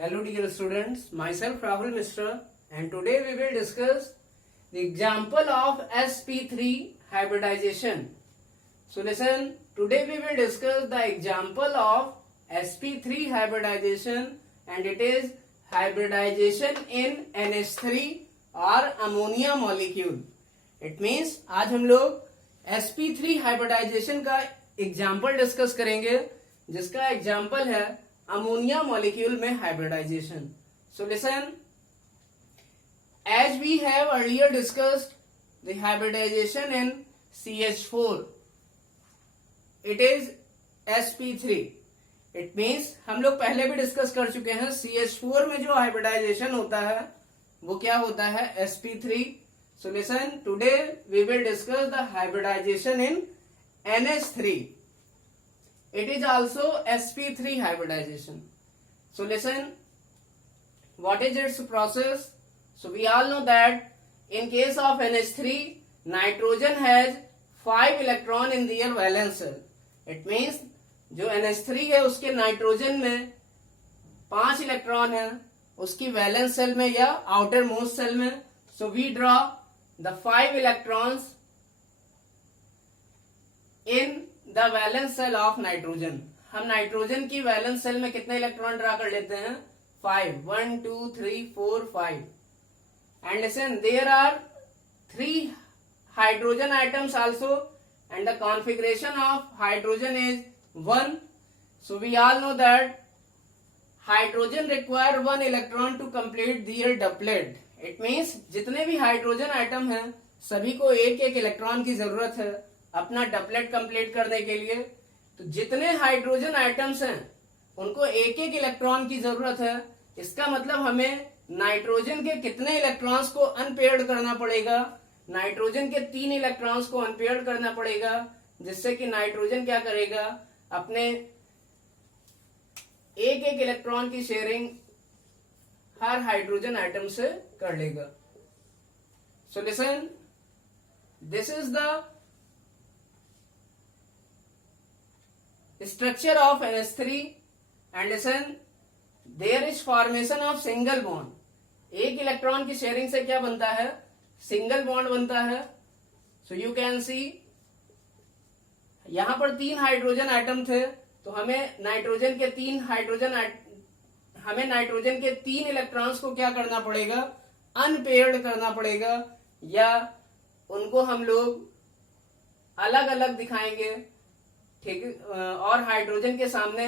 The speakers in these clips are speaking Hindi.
Hello dear students, myself Rahul Mishra and today we will discuss the example of sp3 hybridization. So listen, today we will discuss the example of sp3 hybridization and it is hybridization in NH3 or ammonia molecule. It means आज हम लोग sp3 hybridization का example discuss करेंगे जिसका example है अमोनिया मॉलिक्यूल में hybridization. So listen, as we have earlier discussed the hybridization in CH4, it is sp3. It means हम लोग पहले भी डिस्कस कर चुके हैं CH4 में जो हाइब्रिडाइजेशन होता है वो क्या होता है, sp3. So listen, today we will discuss the hybridization in NH3. It is also sp3 hybridization. So listen, what is its process? So we all know that in case of NH3, nitrogen has 5 electron in their valence shell. It means जो NH3 है उसके नाइट्रोजन में 5 इलेक्ट्रॉन है उसकी वैलेंस सेल में या आउटर मोस्ट सेल में. So we draw the 5 electrons in the valence shell of nitrogen. हम नाइट्रोजन की वैलेंस सेल में कितने इलेक्ट्रॉन ड्रा कर लेते हैं, 5. 1 2 3 4 5. And listen, there are 3 hydrogen items also and the configuration of hydrogen is 1. So we all know that hydrogen require 1 electron to complete their doublet. It means जितने भी हाइड्रोजन आइटम हैं सभी को एक एक इलेक्ट्रॉन की जरूरत है अपना डबलेट कंप्लीट करने के लिए. तो जितने हाइड्रोजन आइटम्स हैं उनको एक एक इलेक्ट्रॉन की जरूरत है. इसका मतलब हमें नाइट्रोजन के कितने इलेक्ट्रॉन्स को अनपेयर्ड करना पड़ेगा, नाइट्रोजन के 3 इलेक्ट्रॉन्स को अनपेयर्ड करना पड़ेगा जिससे कि नाइट्रोजन क्या करेगा, अपने एक एक इलेक्ट्रॉन की शेयरिंग हर हाइड्रोजन आइटम से कर लेगा. So listen, this is the structure of NH3 and listen, there is formation of single bond. एक इलेक्ट्रॉन की शेयरिंग से क्या बनता है, सिंगल बॉन्ड बनता है. सो यू कैन सी यहां पर 3 हाइड्रोजन आइटम थे तो हमें नाइट्रोजन के 3 इलेक्ट्रॉन्स को क्या करना पड़ेगा, अनपेयर्ड करना पड़ेगा या उनको हम लोग अलग अलग दिखाएंगे. ठीक है, और हाइड्रोजन के सामने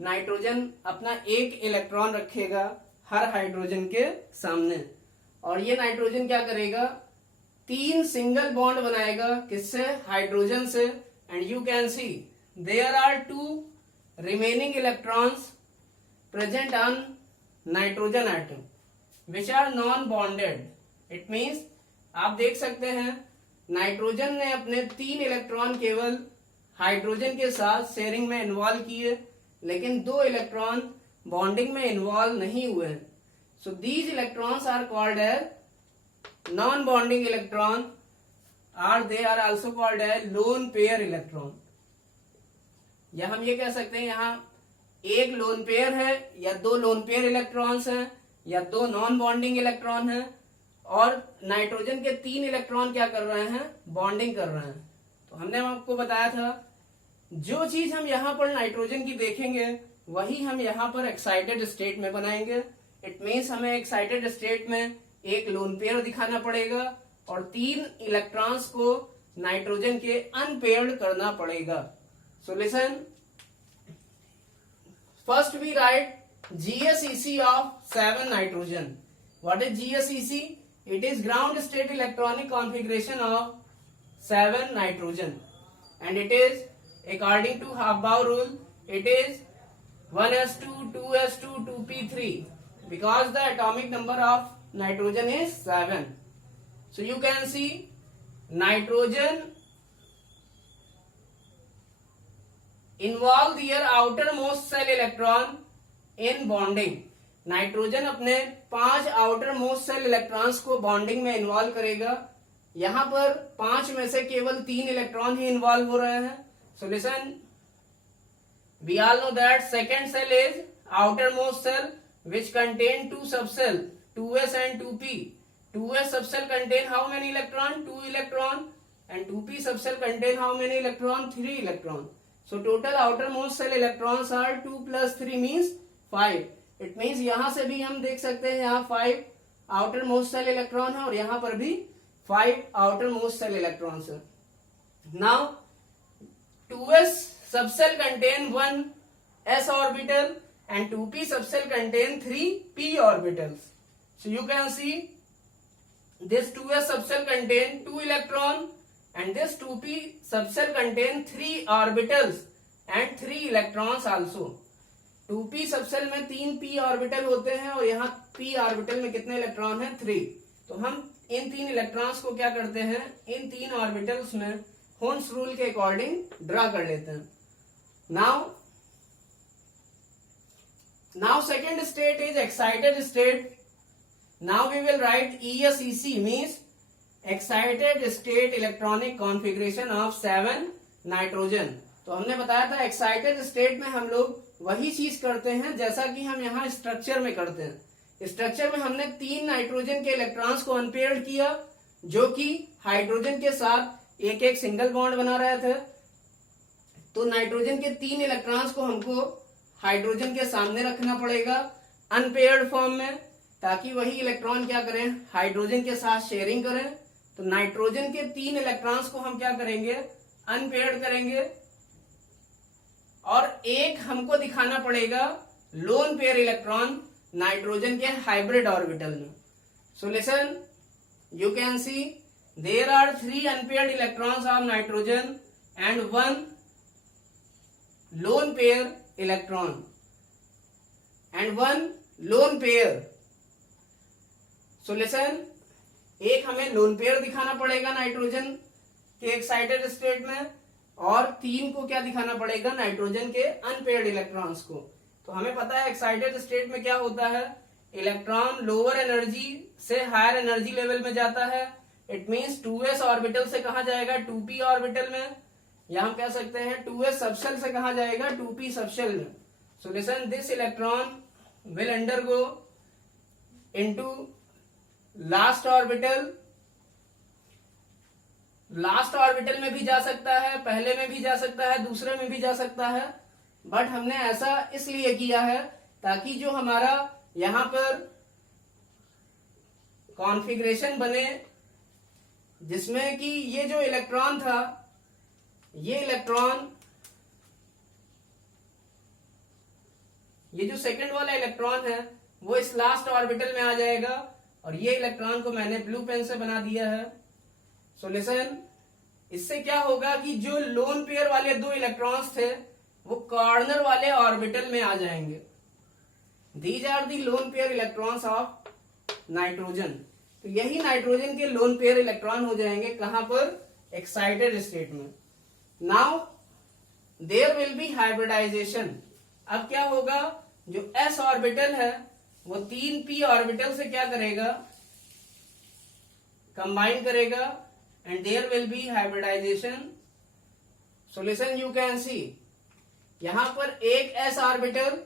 नाइट्रोजन अपना एक इलेक्ट्रॉन रखेगा हर हाइड्रोजन के सामने और ये नाइट्रोजन क्या करेगा, 3 सिंगल बॉन्ड बनाएगा किससे, हाइड्रोजन से. And you can see there are 2 remaining electrons present on nitrogen atom which are non bonded. It means आप देख सकते हैं नाइट्रोजन ने अपने 3 इलेक्ट्रॉन केवल हाइड्रोजन के साथ शेयरिंग में इन्वॉल्व किए लेकिन 2 इलेक्ट्रॉन बॉन्डिंग में इन्वॉल्व नहीं हुए. So these electrons are called as non bonding electron और they are also called as lone pair electron. या हम ये कह सकते हैं यहाँ एक लोन पेयर है या 2 लोन पेयर इलेक्ट्रॉन्स हैं या 2 नॉन बॉन्डिंग इलेक्ट्रॉन हैं और नाइट्रोजन के 3 इलेक्ट्रॉन क्या कर रहे हैं, बॉन्डिंग कर रहे हैं. तो हमने आपको बताया था जो चीज हम यहाँ पर नाइट्रोजन की देखेंगे वही हम यहाँ पर एक्साइटेड स्टेट में बनाएंगे. इट मीन्स हमें एक्साइटेड स्टेट में एक लोन पेयर दिखाना पड़ेगा और 3 इलेक्ट्रॉन्स को नाइट्रोजन के अनपेयर्ड करना पड़ेगा. So listen, first we write GSEC of 7 nitrogen. What is GSEC? It is ground state electronic configuration of 7 nitrogen and it is according to Haber rule it is 1s2 2s2 2p3 because the atomic number of nitrogen is 7. So you can see nitrogen involve their outermost cell electron in bonding. Nitrogen अपने 5 आउटर मोस्ट सेल इलेक्ट्रॉन्स को बॉन्डिंग में इन्वॉल्व करेगा. यहां पर 5 में से केवल 3 इलेक्ट्रॉन ही इन्वॉल्व हो रहे हैं. So listen, we all know that second cell is outermost cell which contain two subcell 2s and 2p. 2s subcell contain how many electron? 2 electron. And 2p subcell contain how many electron? 3 electron. So total outermost cell electrons are 2 plus 3 means 5. It means यहां से भी हम देख सकते हैं यहाँ 5 outermost cell electron है और यहाँ पर भी 5 outermost cell electrons है. Now 2s subcell contain 1 s orbital and 2p subcell contain 3 p orbitals. So you can see this 2s subcell contain 2 electron and this 2p subcell contain 3 orbitals and 3 electrons also. 2p subcell में 3 p orbital होते हैं और यहाँ p orbital में कितने इलेक्ट्रॉन हैं? 3. तो हम इन 3 इलेक्ट्रॉन्स को क्या करते हैं? इन 3 ऑर्बिटल्स में होन्स रूल के अकॉर्डिंग ड्रा कर लेते हैं. Now second state is excited state. Now we will write ESEC means excited state electronic configuration of 7 nitrogen. तो हमने बताया था एक्साइटेड स्टेट में हम लोग वही चीज करते हैं जैसा कि हम यहाँ स्ट्रक्चर में करते हैं. स्ट्रक्चर में हमने 3 नाइट्रोजन के इलेक्ट्रॉन्स को अनपेयर्ड किया जो कि हाइड्रोजन के साथ एक एक सिंगल बॉन्ड बना रहे थे. तो नाइट्रोजन के 3 इलेक्ट्रॉन्स को हमको हाइड्रोजन के सामने रखना पड़ेगा अनपेयर्ड फॉर्म में, ताकि वही इलेक्ट्रॉन क्या करें? हाइड्रोजन के साथ शेयरिंग करें. तो नाइट्रोजन के 3 इलेक्ट्रॉन्स को हम क्या करेंगे? अनपेयर्ड करेंगे और एक हमको दिखाना पड़ेगा लोन पेयर इलेक्ट्रॉन नाइट्रोजन के हाइब्रिड ऑर्बिटल में. So listen, you can see there are 3 unpaired electrons of nitrogen and 1 lone pair electron and 1 lone pair. So listen, एक हमें लोन पेयर दिखाना पड़ेगा नाइट्रोजन के एक्साइटेड स्टेट में और 3 को क्या दिखाना पड़ेगा? नाइट्रोजन के अनपेयर्ड इलेक्ट्रॉन्स को. तो हमें पता है एक्साइटेड स्टेट में क्या होता है? इलेक्ट्रॉन लोअर एनर्जी से हायर एनर्जी लेवल में जाता है. इट मींस 2s ऑर्बिटल से कहा जाएगा 2p ऑर्बिटल में, या हम कह सकते हैं 2s सबशेल से कहा जाएगा 2p सबशेल में. So listen, this electron will undergo into last orbital. Last orbital में भी जा सकता है, पहले में भी जा सकता है, दूसरे में भी जा सकता है. बट हमने ऐसा इसलिए किया है ताकि जो हमारा यहां पर कॉन्फ़िगरेशन बने जिसमें कि ये जो इलेक्ट्रॉन था, ये इलेक्ट्रॉन, ये जो सेकंड वाला इलेक्ट्रॉन है वो इस लास्ट ऑर्बिटल में आ जाएगा और ये इलेक्ट्रॉन को मैंने ब्लू पेन से बना दिया है. सो लिसन, इससे क्या होगा कि जो लोन पेयर वाले 2 इलेक्ट्रॉन्स थे वो कॉर्नर वाले ऑर्बिटल में आ जाएंगे. These are the lone pair electrons of nitrogen. तो यही नाइट्रोजन के लोन पेयर इलेक्ट्रॉन हो जाएंगे. कहां पर? एक्साइटेड स्टेट में. Now there will be hybridisation. अब क्या होगा? जो s ऑर्बिटल है वो 3p ऑर्बिटल से क्या करेगा? कंबाइन करेगा and there will be hybridization. So listen, you can see यहां पर एक s ऑर्बिटल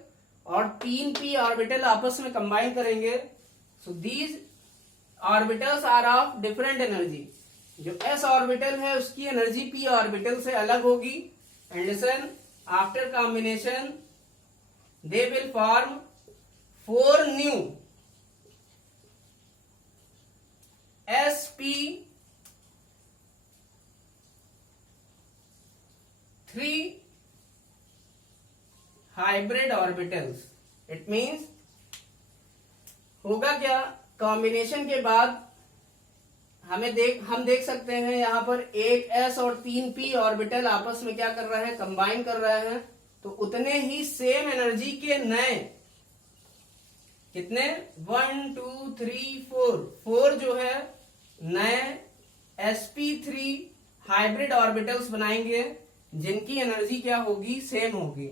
और 3p ऑर्बिटल आपस में कंबाइन करेंगे. So these orbitals are of different energy. जो s ऑर्बिटल है उसकी एनर्जी p ऑर्बिटल से अलग होगी. And listen, after combination they will form 4 new sp 3 hybrid orbitals. It means होगा क्या? कॉम्बिनेशन के बाद हम देख सकते हैं यहां पर एक s और 3p ऑर्बिटल आपस में क्या कर रहे हैं? कंबाइन कर रहे हैं. तो उतने ही सेम एनर्जी के नए कितने? 1 2 3 4 जो है नए sp3 हाइब्रिड ऑर्बिटल्स बनाएंगे जिनकी एनर्जी क्या होगी? सेम होगी.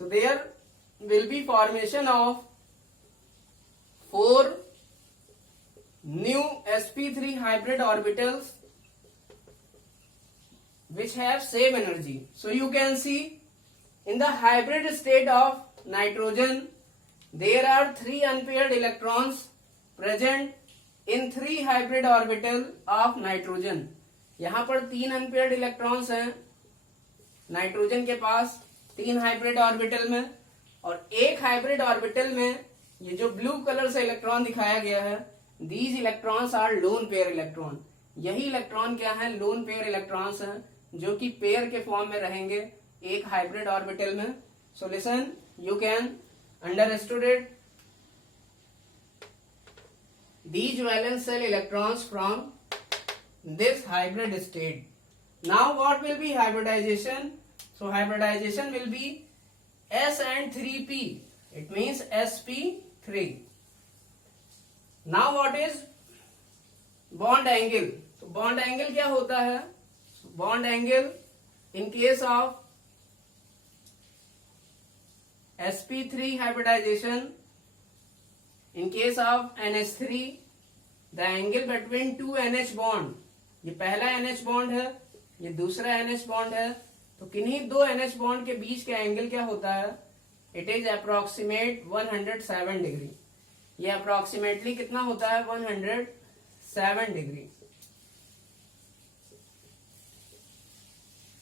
So there will be formation of 4 new sp3 hybrid orbitals which have same energy. So you can see in the hybrid state of nitrogen there are 3 unpaired electrons present in 3 hybrid orbital of nitrogen. यहां पर 3 अनपेयर्ड इलेक्ट्रॉन्स हैं नाइट्रोजन के पास 3 हाइब्रिड ऑर्बिटल में, और एक हाइब्रिड ऑर्बिटल में ये जो ब्लू कलर से इलेक्ट्रॉन दिखाया गया है, these electrons are lone pair electron. यही इलेक्ट्रॉन क्या है? लोन पेयर इलेक्ट्रॉन्स हैं, जो कि पेयर के फॉर्म में रहेंगे एक हाइब्रिड ऑर्बिटल में. So listen, you can understood it. These valence shell electrons from this hybrid state. Now what will be hybridization? So hybridization will be S and 3p. It means sp3. Now what is bond angle? So bond angle क्या होता है? Bond angle in case of sp3 hybridization, in case of NH3, the angle between two NH bond, ये पहला NH बॉन्ड है, ये दूसरा NH बॉन्ड है, तो किन्हीं दो NH बॉन्ड के बीच का एंगल क्या होता है? It is approximate 107 degree. ये अप्रोक्सीमेटली कितना होता है? 107 degree.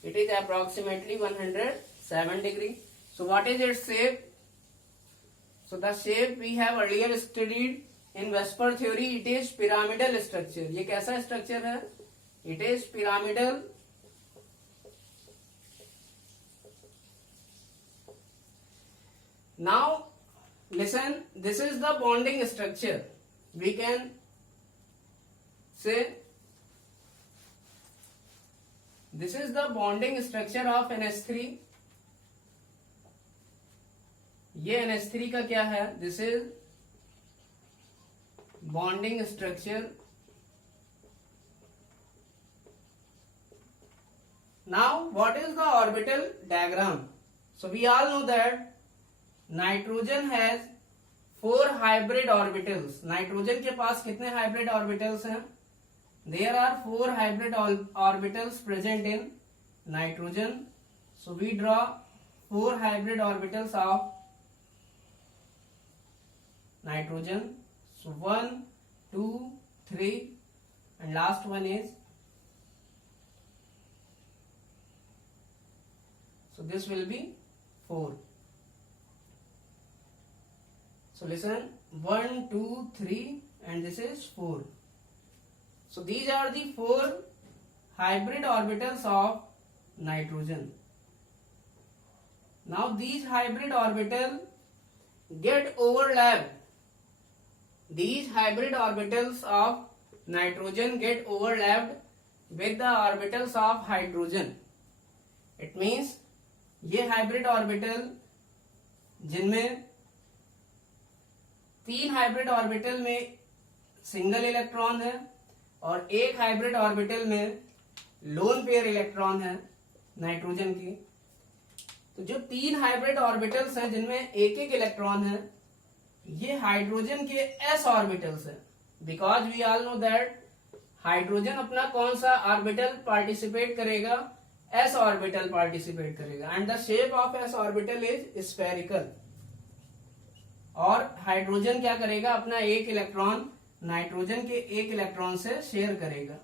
It is approximately 107 degree. So what is its shape? So the shape we have earlier studied in Vesper theory. It is pyramidal structure. ये कैसा structure है? It is pyramidal. Now listen, this is the bonding structure. We can say this is the bonding structure of NH3. ये NH3 का क्या है? This is bonding structure. Now what is the orbital diagram? So we all know that nitrogen has 4 hybrid orbitals. Nitrogen के पास कितने हाइब्रिड ऑर्बिटल्स हैं? There are 4 hybrid orbitals present in nitrogen. So we draw 4 hybrid orbitals of nitrogen. So 1, 2, 3 and last one is, so this will be 4. So listen, 1, 2, 3 and this is 4. So these are the 4 hybrid orbitals of nitrogen. Now these hybrid orbital get overlapped. These hybrid orbitals of nitrogen get overlapped with the orbitals of hydrogen. It means ये हाइब्रिड ऑर्बिटल जिनमें 3 हाइब्रिड ऑर्बिटल में सिंगल इलेक्ट्रॉन है और एक हाइब्रिड ऑर्बिटल में लोन पेयर इलेक्ट्रॉन है नाइट्रोजन की. तो जो 3 हाइब्रिड ऑर्बिटल्स हैं जिनमें एक एक इलेक्ट्रॉन है, ये हाइड्रोजन के s ऑर्बिटल्स है. Because we all know that hydrogen अपना कौन सा ऑर्बिटल पार्टिसिपेट करेगा? s ऑर्बिटल पार्टिसिपेट करेगा. And the shape of s orbital is spherical. और हाइड्रोजन क्या करेगा? अपना एक इलेक्ट्रॉन नाइट्रोजन के एक इलेक्ट्रॉन से शेयर करेगा,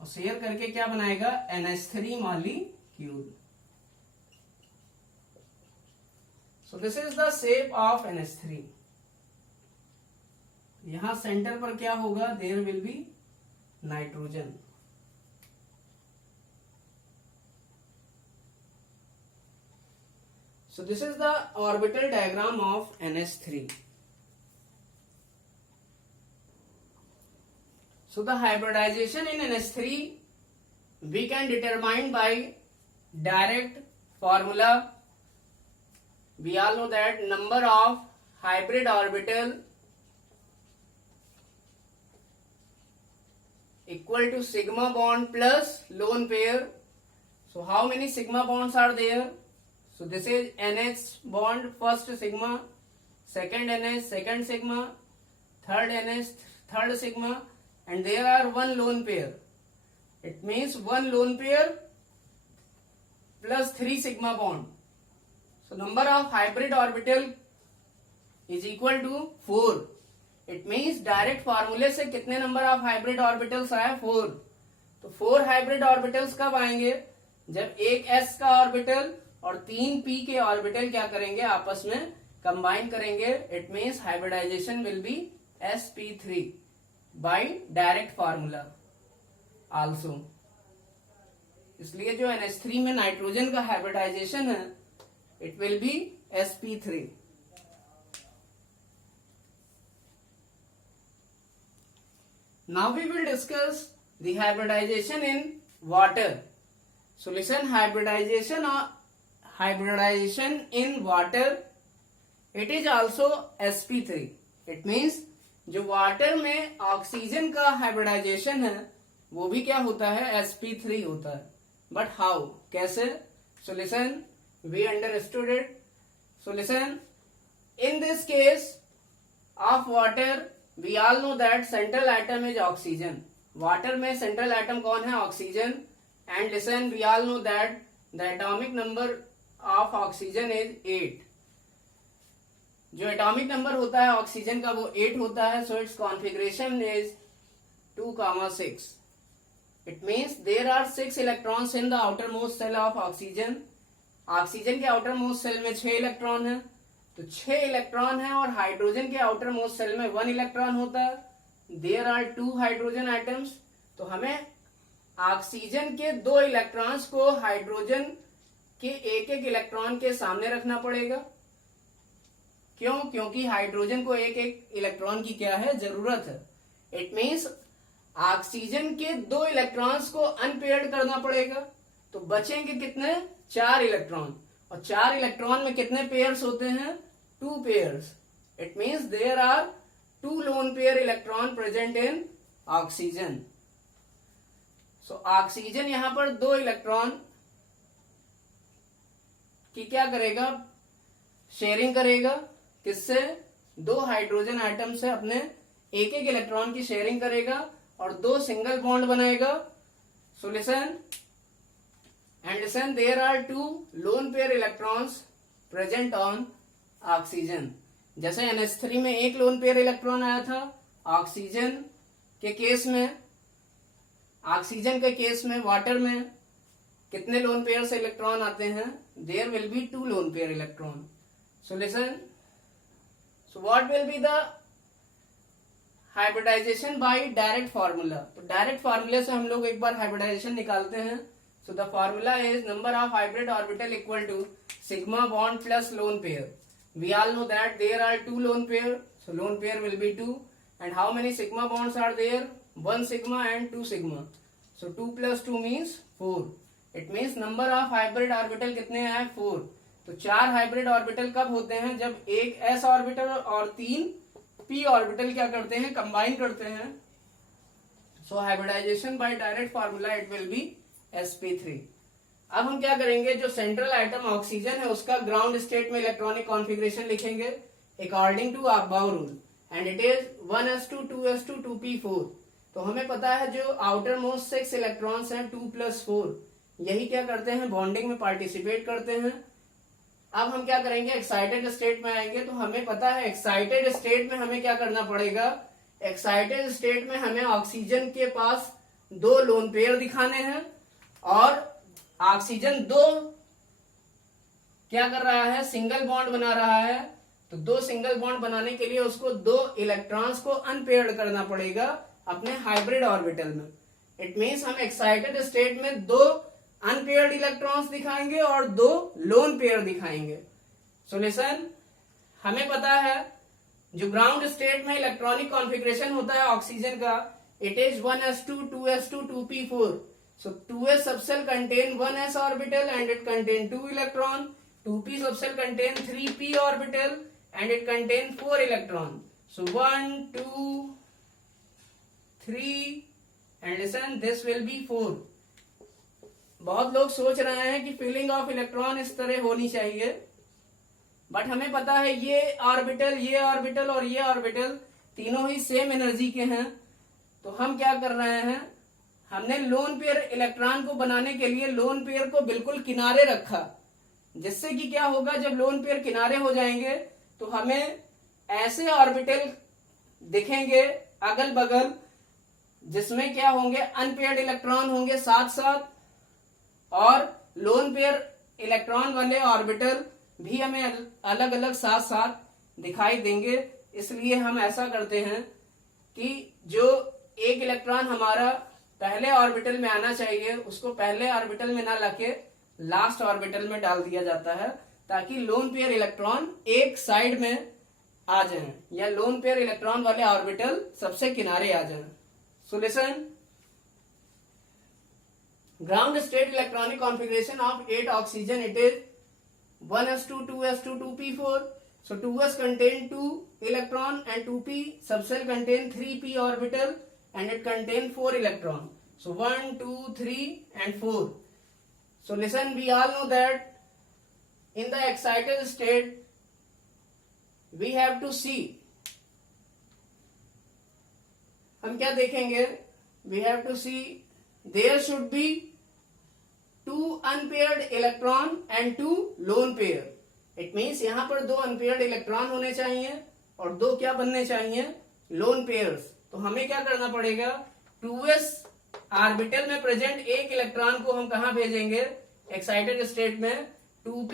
और शेयर करके क्या बनाएगा? NH3 molecule. So this is the shape of NH3. यहां सेंटर पर क्या होगा? There will be nitrogen. So this is the orbital diagram of NH3. So the hybridization in NH3 we can determine by direct formula. We all know that number of hybrid orbital equal to sigma bond plus lone pair. So how many sigma bonds are there? So this is NH bond, first sigma, second NH, second sigma, third NH, third sigma, and there are 1 lone pair. It means 1 lone pair plus 3 sigma bond. So number of hybrid orbital is equal to 4। It means direct फॉर्मूले से कितने नंबर ऑफ हाइब्रिड ऑर्बिटल्स आए? 4। तो 4 हाइब्रिड ऑर्बिटल्स कब आएंगे? जब एक s का ऑर्बिटल और 3 p के ऑर्बिटल क्या करेंगे? आपस में कंबाइन करेंगे। It means hybridisation will be sp3 by direct formula also. इसलिए जो NH3 में नाइट्रोजन का हाइब्रिडाइजेशन है, it will be sp3। Now we will discuss the hybridization in water. So listen, hybridization in water, it is also sp3. It means जो वाटर में ऑक्सीजन का हाइब्रिडाइजेशन है वो भी क्या होता है? sp3 होता है। But how? कैसे? So listen, we understood it. So listen, in this case of water we all know that central atom is oxygen. Water में central atom कौन है? Oxygen. And listen, we all know that the atomic number of oxygen is 8. जो एटॉमिक नंबर होता है ऑक्सीजन का वो 8 होता है। So its configuration is 2,6. It means there are 6 electrons in the outermost cell of oxygen. Oxygen के outermost cell में 6 इलेक्ट्रॉन है, तो 6 इलेक्ट्रॉन है। और हाइड्रोजन के आउटर मोस्ट सेल में 1 इलेक्ट्रॉन होता है। There are 2 hydrogen atoms. तो हमें ऑक्सीजन के 2 इलेक्ट्रॉन्स को हाइड्रोजन के एक एक इलेक्ट्रॉन के सामने रखना पड़ेगा। क्यों? क्योंकि हाइड्रोजन को एक एक इलेक्ट्रॉन की क्या है? जरूरत है। इट मीन्स ऑक्सीजन के 2 इलेक्ट्रॉन्स को अनपेयर्ड करना पड़ेगा। तो बचेंगे कितने? 4 इलेक्ट्रॉन। और 4 इलेक्ट्रॉन में कितने पेयर्स होते हैं? 2 pairs. It means there are 2 lone pair electron present in oxygen. So oxygen यहां पर 2 इलेक्ट्रॉन की क्या करेगा? शेयरिंग करेगा। किससे? 2 हाइड्रोजन एटम से अपने एक एक इलेक्ट्रॉन की शेयरिंग करेगा और 2 सिंगल बॉन्ड बनाएगा। So listen, and listen, there are 2 lone pair electrons present on oxygen. जैसे NH3 में एक लोन पेयर इलेक्ट्रॉन आया था, ऑक्सीजन के केस में वाटर में कितने लोन पेयर से इलेक्ट्रॉन आते हैं? There will be 2 lone pair electron. So listen, so what will be the hybridisation by direct formula? तो डायरेक्ट फॉर्मूले से हम लोग एक बार हाइब्रिडाइजेशन निकालते हैं। So the formula is number of hybrid orbital equal to sigma bond plus lone pair. We all know that there are 2 lone pair, so lone pair will be 2. And how many sigma bonds are there? 1 sigma and 2 sigma. So 2 plus 2 means 4. It means number of hybrid orbital कितने हैं? 4. तो 4 hybrid orbital कब होते हैं? जब एक s orbital और 3 p orbital क्या करते हैं? combine करते हैं। So hybridization by direct formula it will be sp3। अब हम क्या करेंगे? जो सेंट्रल आइटम ऑक्सीजन है उसका ग्राउंड स्टेट में इलेक्ट्रॉनिक कॉन्फ़िगरेशन लिखेंगे according to above rule, and it is 1s2 2s2 2p4। तो हमें पता है जो आउटर मोस्ट 6 इलेक्ट्रॉन्स हैं 2 + 4, यही क्या करते हैं? बॉन्डिंग में पार्टिसिपेट करते हैं। अब हम क्या करेंगे? एक्साइटेड स्टेट में आएंगे। तो हमें पता है एक्साइटेड स्टेट में हमें क्या करना पड़ेगा? एक्साइटेड स्टेट में हमें ऑक्सीजन के पास 2 लोन पेयर दिखाने हैं और ऑक्सीजन 2 क्या कर रहा है? सिंगल बॉन्ड बना रहा है। तो 2 सिंगल बॉन्ड बनाने के लिए उसको 2 इलेक्ट्रॉन्स को अनपेयर्ड करना पड़ेगा अपने हाइब्रिड ऑर्बिटल में। इट मीन्स हम एक्साइटेड स्टेट में 2 अनपेयर्ड इलेक्ट्रॉन्स दिखाएंगे और 2 लोन पेयर दिखाएंगे। सो लिसन, हमें पता है जो ग्राउंड स्टेट में इलेक्ट्रॉनिक कॉन्फ़िगरेशन होता है ऑक्सीजन का, it is 1s2 2s2 2p4। So 2s subcell contain 1s orbital and it contain 2 electron. 2p subcell contain 3p orbital and it contain 4 electron. So 1, 2, 3 and listen, this will be 4. बहुत लोग सोच रहे हैं कि फिलिंग ऑफ इलेक्ट्रॉन इस तरह होनी चाहिए, बट हमें पता है ये ऑर्बिटल और ये ऑर्बिटल तीनों ही सेम एनर्जी के हैं। तो हम क्या कर रहे हैं? हमने लोन पेयर इलेक्ट्रॉन को बनाने के लिए लोन पेयर को बिल्कुल किनारे रखा, जिससे कि क्या होगा? जब लोन पेयर किनारे हो जाएंगे तो हमें ऐसे ऑर्बिटल दिखेंगे अगल बगल जिसमें क्या होंगे, अनपेयर्ड इलेक्ट्रॉन होंगे साथ साथ, और लोन पेयर इलेक्ट्रॉन वाले ऑर्बिटल भी हमें अलग अलग साथ साथ दिखाई देंगे। इसलिए हम ऐसा करते हैं कि जो एक इलेक्ट्रॉन हमारा पहले ऑर्बिटल में आना चाहिए उसको पहले ऑर्बिटल में ना लाके लास्ट ऑर्बिटल में डाल दिया जाता है, ताकि लोन पेयर इलेक्ट्रॉन एक साइड में आ जाएं, या लोन पेयर इलेक्ट्रॉन वाले ऑर्बिटल सबसे किनारे आ जाएं। Solution, ground state electronic configuration of 8 oxygen, it is 1s2 2s2 2p4. So 2s contain 2 electron and 2p subshell contain 3p orbital and it contain 4 electron. So 1 2 3 and 4. So listen, we all know that in the excited state we have to see, हम क्या देखेंगे, we have to see there should be 2 unpaired electron and 2 lone pair. It means यहाँ पर 2 unpaired electron होने चाहिए और 2 क्या बनने चाहिए, lone pairs. तो हमें क्या करना पड़ेगा, 2s ऑर्बिटल में प्रेजेंट एक इलेक्ट्रॉन को हम कहाँ भेजेंगे, एक्साइटेड स्टेट में 2p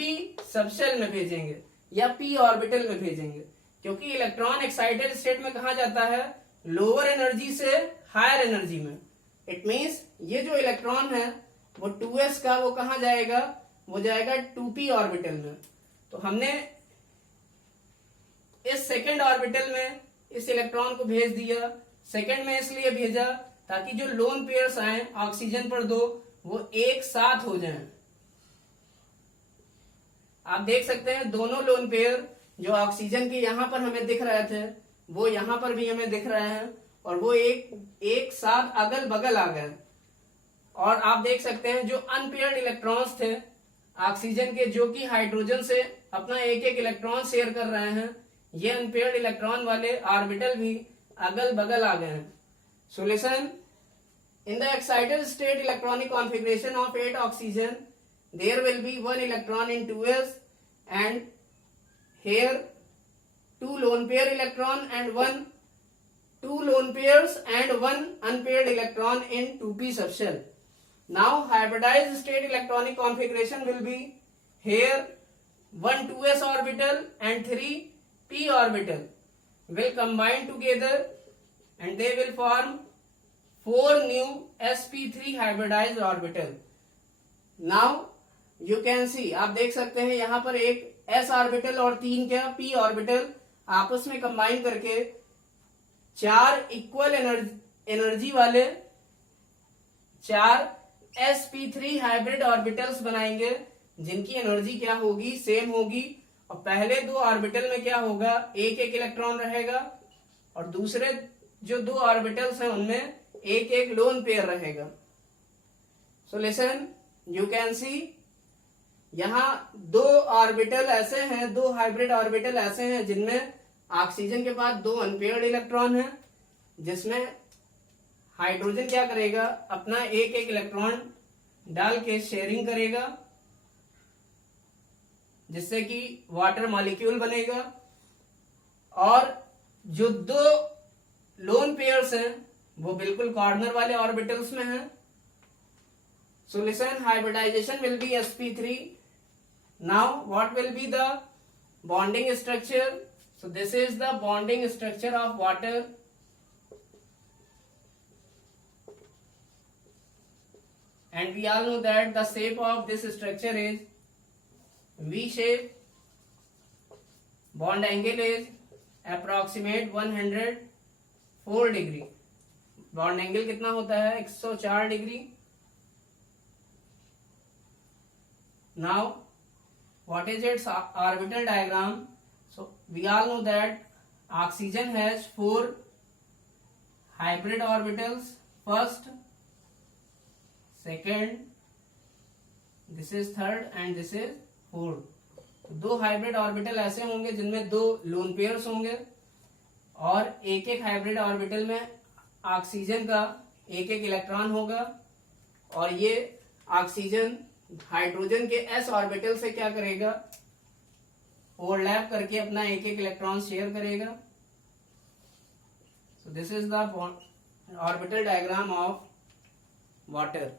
सबशेल में भेजेंगे या p ऑर्बिटल में भेजेंगे, क्योंकि इलेक्ट्रॉन एक्साइटेड स्टेट में कहा जाता है, लोअर एनर्जी से हायर एनर्जी में. इट मीन्स ये जो इलेक्ट्रॉन है वो 2s का वो कहा जाएगा, वो जाएगा 2p ऑर्बिटल में. तो हमने इस सेकेंड ऑर्बिटल में इस इलेक्ट्रॉन को भेज दिया. सेकेंड में इसलिए भेजा ताकि जो लोन पेयर्स आए ऑक्सीजन पर 2 वो एक साथ हो जाएं. आप देख सकते हैं दोनों लोन पेयर जो ऑक्सीजन के यहां पर हमें दिख रहे थे वो यहां पर भी हमें दिख रहे हैं और वो एक साथ अगल बगल आ गए. और आप देख सकते हैं जो अनपेयर्ड इलेक्ट्रॉन्स थे ऑक्सीजन के, जो कि हाइड्रोजन से अपना एक एक इलेक्ट्रॉन शेयर कर रहे हैं, ये अनपेयर्ड इलेक्ट्रॉन वाले ऑर्बिटल भी अगल बगल आ गए हैं. Solution, in the excited state electronic configuration of 8 oxygen there will be 1 electron in 2s and here 2 lone pair electron and 2 lone pairs and 1 unpaired electron in 2p subshell. Now hybridized state electronic configuration will be here 1 2s orbital and 3 p orbital will combine together and they will form 4 new sp3 hybridized orbital. Now you can see, आप देख सकते हैं यहाँ पर एक s ऑर्बिटल और 3 क्या p ऑर्बिटल आपस में कंबाइन करके 4 इक्वल एनर्जी वाले 4 sp3 हाइब्रिड ऑर्बिटल्स बनाएंगे, जिनकी एनर्जी क्या होगी, सेम होगी. और पहले 2 ऑर्बिटल में क्या होगा, एक एक इलेक्ट्रॉन रहेगा और दूसरे जो 2 ऑर्बिटल्स हैं उनमें एक एक लोन पेयर रहेगा. सो लिसन, यू कैन सी यहाँ 2 ऑर्बिटल ऐसे हैं, 2 हाइब्रिड ऑर्बिटल ऐसे हैं जिनमें ऑक्सीजन के पास 2 अनपेयर्ड इलेक्ट्रॉन हैं, जिसमें हाइड्रोजन क्या करेगा, अपना एक एक इलेक्ट्रॉन डाल के शेयरिंग करेगा, जिससे कि वाटर मॉलिक्यूल बनेगा. और जो 2 लोन पेयर्स हैं वो बिल्कुल कॉर्नर वाले ऑर्बिटल्स में हैं. So listen, hybridization will be sp3. Now what will be the bonding structure? So this is the bonding structure of water. And we all know that the shape of this structure is V shape. Bond angle is approximate 104 degree. Bond angle कितना होता है, 104 degree. Now what is its orbital diagram? So we all know that oxygen has 4 hybrid orbitals. First, second, this is third and this is fourth. 2 hybrid orbital ऐसे होंगे जिनमें 2 लोन पेयर्स होंगे और एक एक हाइब्रिड ऑर्बिटल में ऑक्सीजन का एक एक इलेक्ट्रॉन होगा. और ये ऑक्सीजन हाइड्रोजन के s ऑर्बिटल से क्या करेगा, ओवरलैप करके अपना एक एक इलेक्ट्रॉन शेयर करेगा। So this is the orbital diagram of water.